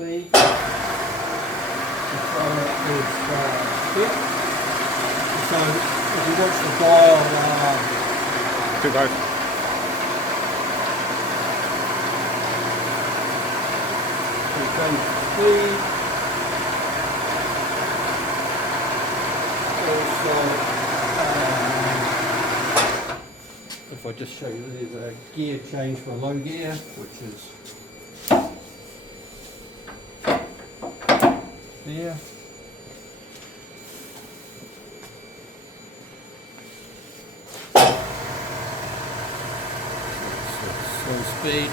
speed. So that is here. So if you watch the dial, Do both. we change the speed. Also, if I just show you, there's a gear change for low gear, which is there. Slow speed.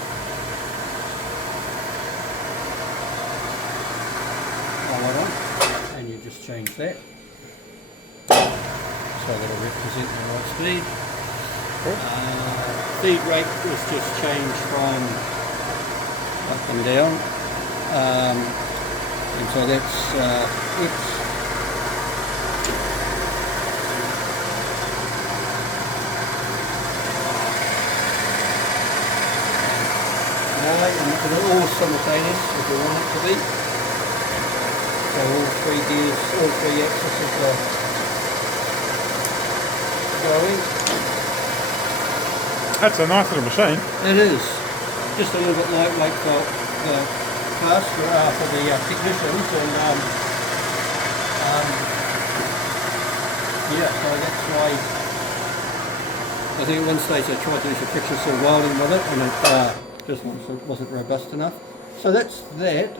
Power on, and you just change that. So that'll represent the right speed. Feed rate was just changed from up and down. And so that's X. And they're all simultaneous if you want it to be. So all three gears, all three axes are going. That's a nice little machine. It is. Just a little bit lightweight for the task, for the technicians, and yeah, so that's why I think at one stage they tried to do some friction seal welding with it, and it just wasn't robust enough. So that's that.